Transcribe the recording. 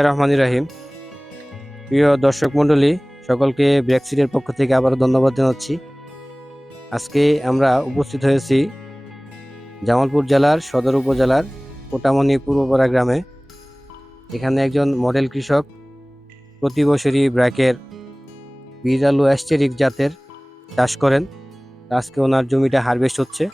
রহমান রাহিম। প্রিয় দর্শক মণ্ডলী, সকলকে ব্রেক্সিটের পক্ষ থেকে আবার ধন্যবাদ জানাচ্ছি। আজকে আমরা উপস্থিত হয়েছি জামালপুর জেলার সদর উপজেলার কোটামণি পূর্বপাড়া গ্রামে। এখানে একজন মডেল কৃষক প্রতি বছরই ব্র্যাকের বীজ আলু অ্যাস্টেরিক জাতের চাষ করেন। আজকে ওনার জমিটা হারভেস্ট হচ্ছে।